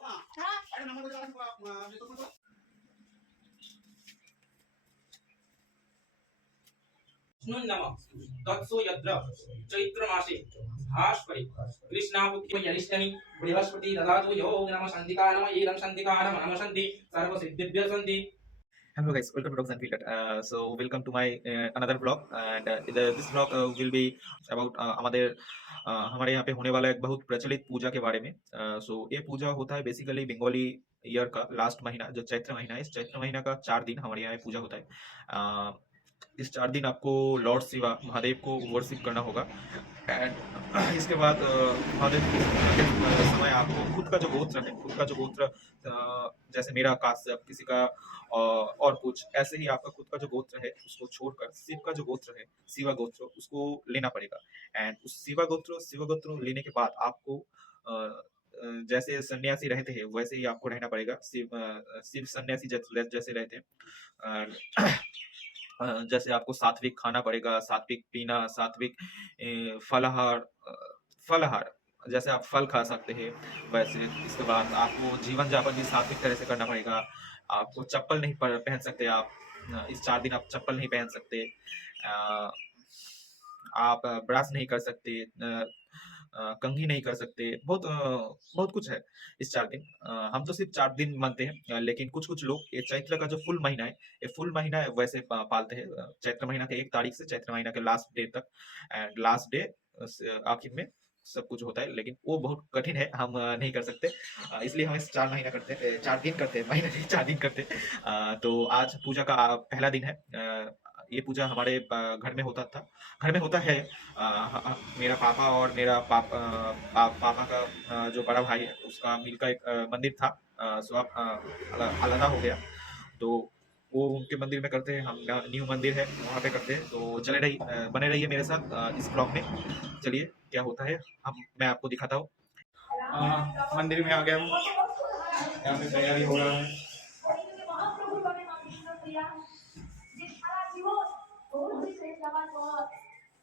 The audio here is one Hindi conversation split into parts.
विष्णुं नमः तत्सो यत्र चैत्रमासे भास्करे कृष्णापक्षयरिष्टनि बृहस्पति ददातु यो नमः सन्धिका नमः एदं सन्धिका नमः सन्धि सर्वसिद्धिभ्यः सन्धि। Hello guys, welcome to Vlogs and Cricket. So welcome to my another vlog and this vlog will be about हमारे हमारे यहाँ पे होने वाला एक बहुत प्रचलित पूजा के बारे में। सो ये पूजा होता है बेसिकली बंगाली ईयर का लास्ट महीना जो चैत्र महीना है। इस चैत्र महीना का 4 दिन हमारे यहाँ पूजा होता है। इस 4 दिन आपको लॉर्ड शिवा महादेव को वर्शिप करना होगा एंड इसके बाद महादेव की पूजा के समय आपको खुद का जो गोत्र है, खुद का जो गोत्र जैसे मेरा काश्यप, किसी का और कुछ ऐसे ही आपका खुद का जो गोत्र है उसको छोड़कर शिव का जो गोत्र है, शिवा गोत्र, उसको लेना पड़ेगा। एंड उस शिवा गोत्र लेने के बाद आपको जैसे सन्यासी रहते हैं वैसे ही आपको रहना पड़ेगा। शिव सन्यासी जैसे रहते हैं। जैसे आपको सात्विक खाना पड़ेगा, सात्विक पीना, सात्विक फलाहार जैसे आप फल खा सकते हैं वैसे। इसके बाद आपको जीवन जापन भी सात्विक तरह से करना पड़ेगा। आपको चप्पल नहीं पहन सकते आप। इस 4 दिन आप चप्पल नहीं पहन सकते। आप ब्रश नहीं कर सकते, कंघी नहीं कर सकते। बहुत कुछ है इस 4 दिन। हम तो सिर्फ 4 दिन मानते हैं, लेकिन कुछ लोग ये चैत्र का जो फुल महीना है, ये फुल महीना वैसे पालते हैं। चैत्र महीना के 1 तारीख से चैत्र महीना के लास्ट डे तक एंड लास्ट डे आखिर में सब कुछ होता है, लेकिन वो बहुत कठिन है, हम नहीं कर सकते। इसलिए हम इस 4 महीना करते हैं, 4 दिन करते हैं, महीना नहीं 4 दिन करते हैं। तो आज पूजा का पहला दिन है। ये पूजा हमारे घर में होता था, घर में होता है। मेरा पापा और मेरा पापा का जो बड़ा भाई है उसका मिलकर एक मंदिर था। सो अब अलग हो गया, तो वो उनके मंदिर में करते हैं, हम न्यू मंदिर है वहाँ पे करते हैं। तो बने रहिए मेरे साथ इस ब्लॉग में। चलिए क्या होता है मैं आपको दिखाता हूँ। मंदिर में आ गया हूँ, यहाँ पे तैयारी हो रहा है।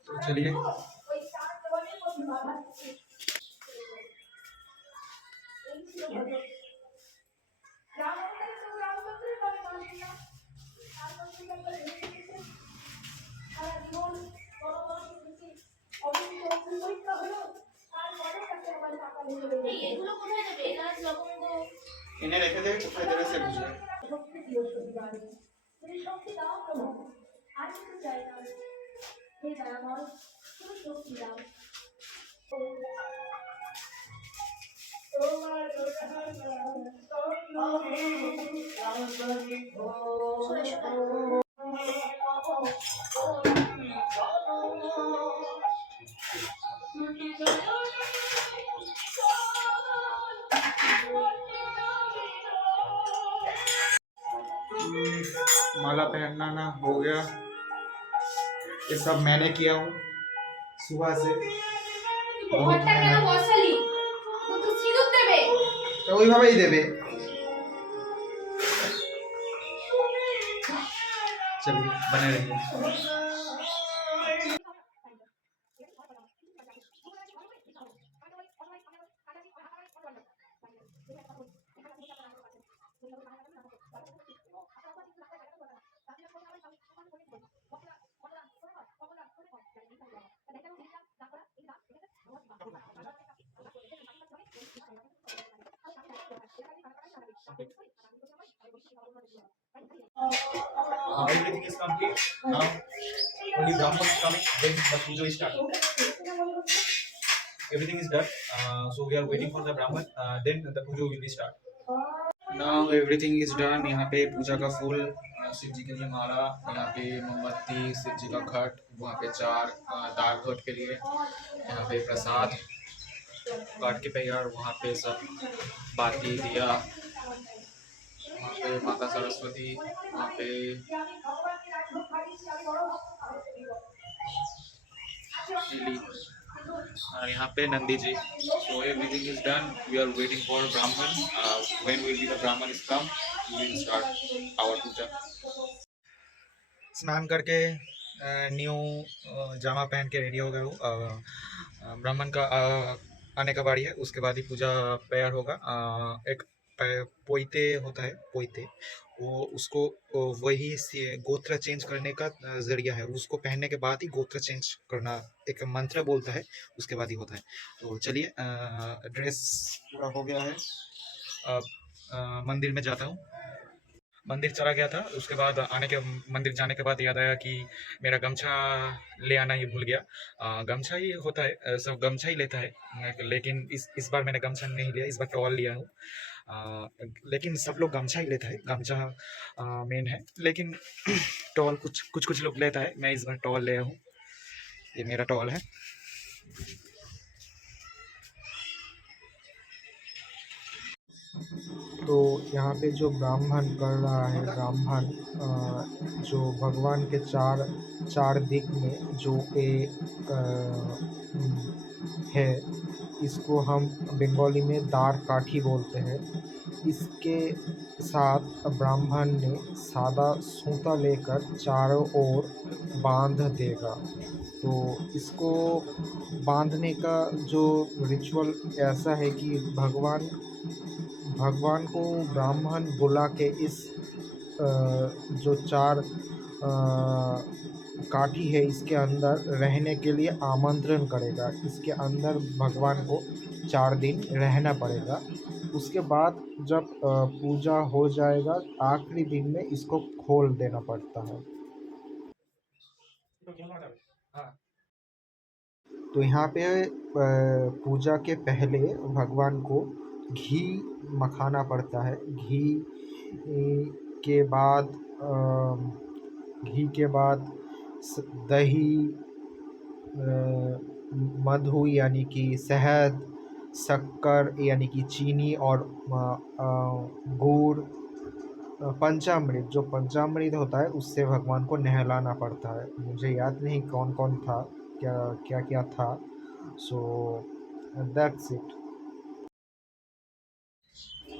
तो चलिए इन्हें रेखे थे तो फायदे से पूछा माला पहनना ना हो गया, ये सब मैंने किया हूँ सुबह से। तो वही भाई देवे। चलिए बने रहिए। Everything is complete. Now only Brahman is coming, then the puja is starting. Everything is done. So we are waiting for the Brahman. Then the puja will be start. Now everything is done. यहाँ पे पूजा का फूल, शिव जी के लिए माला, यहाँ पे मोमबत्ती, शिव जी का घट, वहाँ पे 4 दाग घट के लिए, यहाँ पे प्रसाद काट के तैयार, वहाँ पे सब बाती दिया, वहाँ पे माता सरस्वती, वहाँ पे यहाँ पे Nandi ji. So everything is done. We are waiting for Brahman. When will be the Brahman is come, we will start our puja. स्नान करके न्यू जामा पहन के रेडी हो गया हूँ। ब्राह्मण का आने का बारी है, उसके बाद ही पूजा तैयार होगा। एक पोइते होता है, पोइते, वो उसको वही गोत्र चेंज करने का जरिया है। उसको पहनने के बाद ही गोत्र चेंज करना, एक मंत्र बोलता है, उसके बाद ही होता है। तो चलिए, ड्रेस पूरा हो गया है, अब मंदिर में जाता हूँ। मंदिर चला गया था, उसके बाद मंदिर जाने के बाद याद आया कि मेरा गमछा ले आना ही भूल गया। गमछा ही होता है, सब गमछा ही लेता है, लेकिन इस बार मैंने गमछा नहीं लिया, इस बार टॉवल लिया हूँ। लेकिन सब लोग गमछा ही लेता है, गमछा मेन है, लेकिन टॉवल कुछ लोग लेता है। मैं इस बार टॉवल ले आया हूँ, ये मेरा टॉवल है। तो यहाँ पे जो ब्राह्मण कर रहा है, जो भगवान के चार दिक में जो एक है, इसको हम बंगाली में दार काठी बोलते हैं। इसके साथ ब्राह्मण ने सादा सूता लेकर चारों ओर बांध देगा। तो इसको बांधने का जो रिचुअल ऐसा है कि भगवान को ब्राह्मण बुला के इस जो चार काठी है, इसके अंदर रहने के लिए आमंत्रण करेगा। इसके अंदर भगवान को 4 दिन रहना पड़ेगा। उसके बाद जब पूजा हो जाएगा, आखिरी दिन में इसको खोल देना पड़ता है। तो यहाँ पे पूजा के पहले भगवान को घी मखाना पड़ता है। के बाद घी के बाद दही, मधु यानी कि शहद, शक्कर यानी कि चीनी, और गुड़, पंचामृत, जो पंचामृत होता है उससे भगवान को नहलाना पड़ता है। मुझे याद नहीं कौन कौन था, क्या क्या था। So that's it.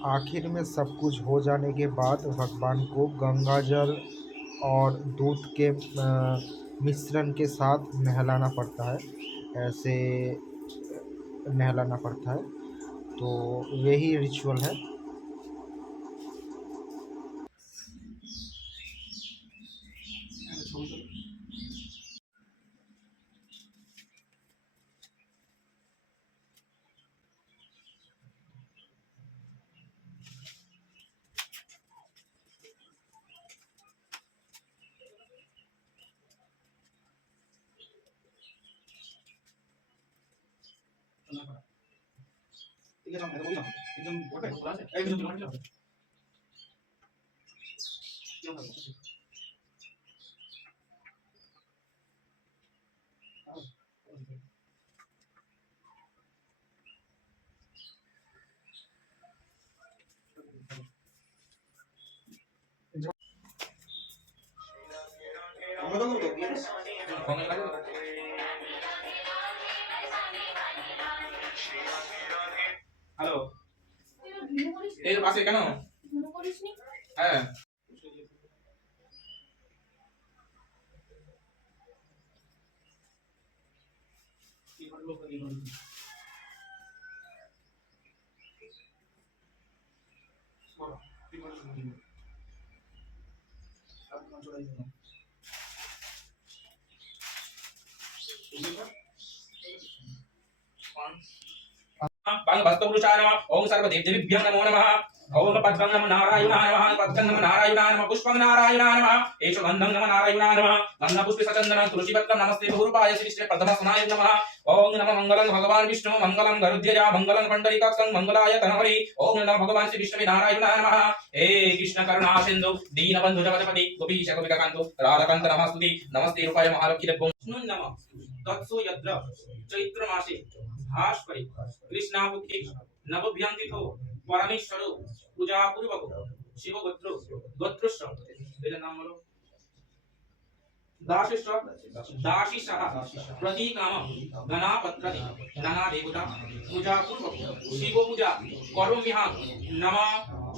आखिर में सब कुछ हो जाने के बाद भगवान को गंगा जल और दूध के मिश्रण के साथ नहलाना पड़ता है, ऐसे नहलाना पड़ता है। तो यही रिचुअल है। হ্যালো, এই পাশে কেন? হ্যাঁ, भक्तपुरुषाय नमः। ओम सर्वदेवदेवीभ्यो नमो नमः। ओम पद्मं नमः नारायणाय नमः। पद्मं नमः नारायणाय नमः। पुष्पं नारायणाय नमः। एष गन्धं नमः नारायणाय नमः। गन्धपुष्पे सचन्दनं तुलसीपत्रं नमस्ते बहुरूपाय श्रीष्ठे प्रथमसनाय नमः। ओम नमः मंगलं भगवान् विष्णु मंगलं गरुड्ध्वजा मंगलं पुण्डरीकाक्षं मंगलाय तनहरि। ओम नमः भगवान् श्री विष्णवे नारायणाय नमः। हे कृष्ण करुणा सिन्धु दीनबन्धु जगत्पति गोपीश गोपिकान्तो राधाकान्त नमस्ते नमस्ते रूपाय महालक्ष्मी देवो नमः। तत्सो यत्र चैत्र मासे भास्करे कृष्णापक्षे नवभ्यंतिथो परमेश्वरो पूजा पूर्वक शिव गोत्रस्य तेरे नाम बोलो दाशिषः प्रतीकाम गणापत्रति नाना देवता पूजा पूर्वक शिव पूजा करोम्यहं नमः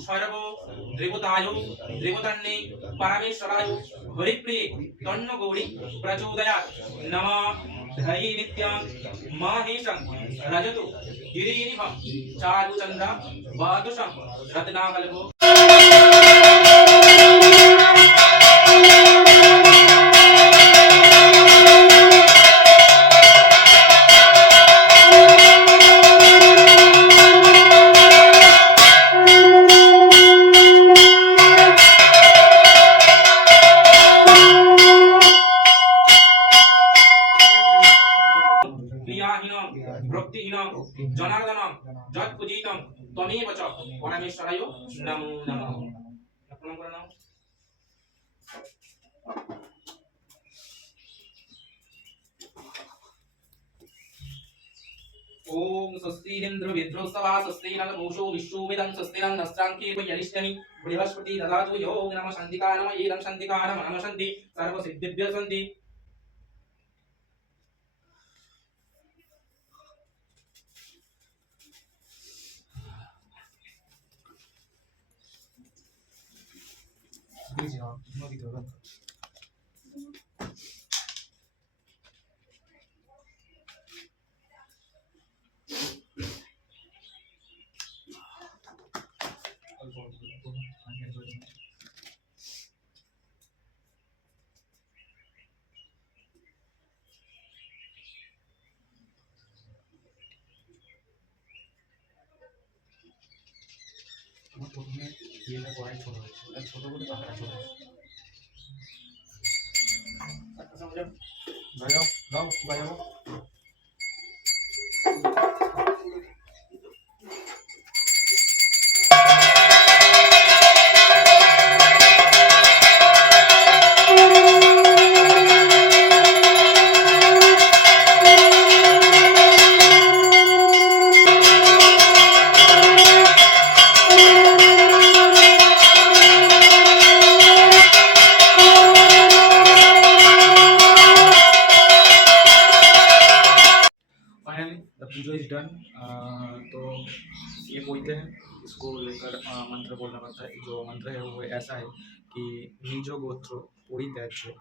सर्व देवतायो देवतन्ने परमेश्वराय हरिप्रिये तन्न गौरी प्रचोदयात् नमः धयि नित्यं महेशं रजतो गिरिनिभं चारुचन्द्र वादुषं रत्नाकल्पो क्रियाहीनं भक्तिहीनं जनार्दनं यत्पूजितं त्वमेव च परमेश्वराय नमो नमः। प्रणाम करो नाम। ओम स्वस्ति इंद्र विद्रोस्तवा स्वस्ति नः पूषो विश्ववेदं स्वस्ति नः नस्त्रांके वयरिष्टनि बृहस्पति ददातु यो नमः शान्तिकाय नमः एदं शान्तिकाय नमः शान्ति सर्व सिद्धिभ्य सन्ति। Finally the puja is done. तो ये बोलते हैं, इसको लेकर मंत्र बोलना पड़ता है। जो मंत्र है वो ऐसा है कि निजो गोत्रो पूरी त्याज्य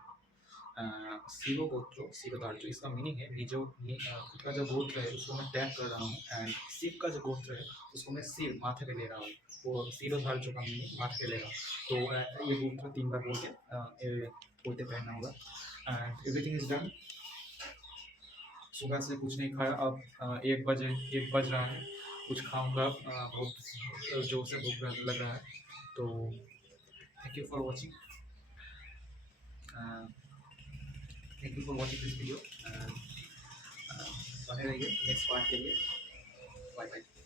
शिव गोत्रो शिव धार्य। इसका मीनिंग है निजो खुद का जो गोत्र है उसको मैं त्याग कर रहा हूँ, एंड शिव का जो गोत्र है उसको मैं शिव माथे पे ले रहा हूँ। वो शिव धार्य का मीनिंग माथे पे लेगा। तो ये गोत्र 3 बार बोल के बोलते पहनना होगा। And everything is done. सुबह से कुछ नहीं खाया, अब 1 बज रहा है। कुछ खाऊंगा, बहुत जोर से भूख लग रहा है। तो thank you for watching this video. बने रहिए नेक्स्ट पार्ट के लिए। Bye bye.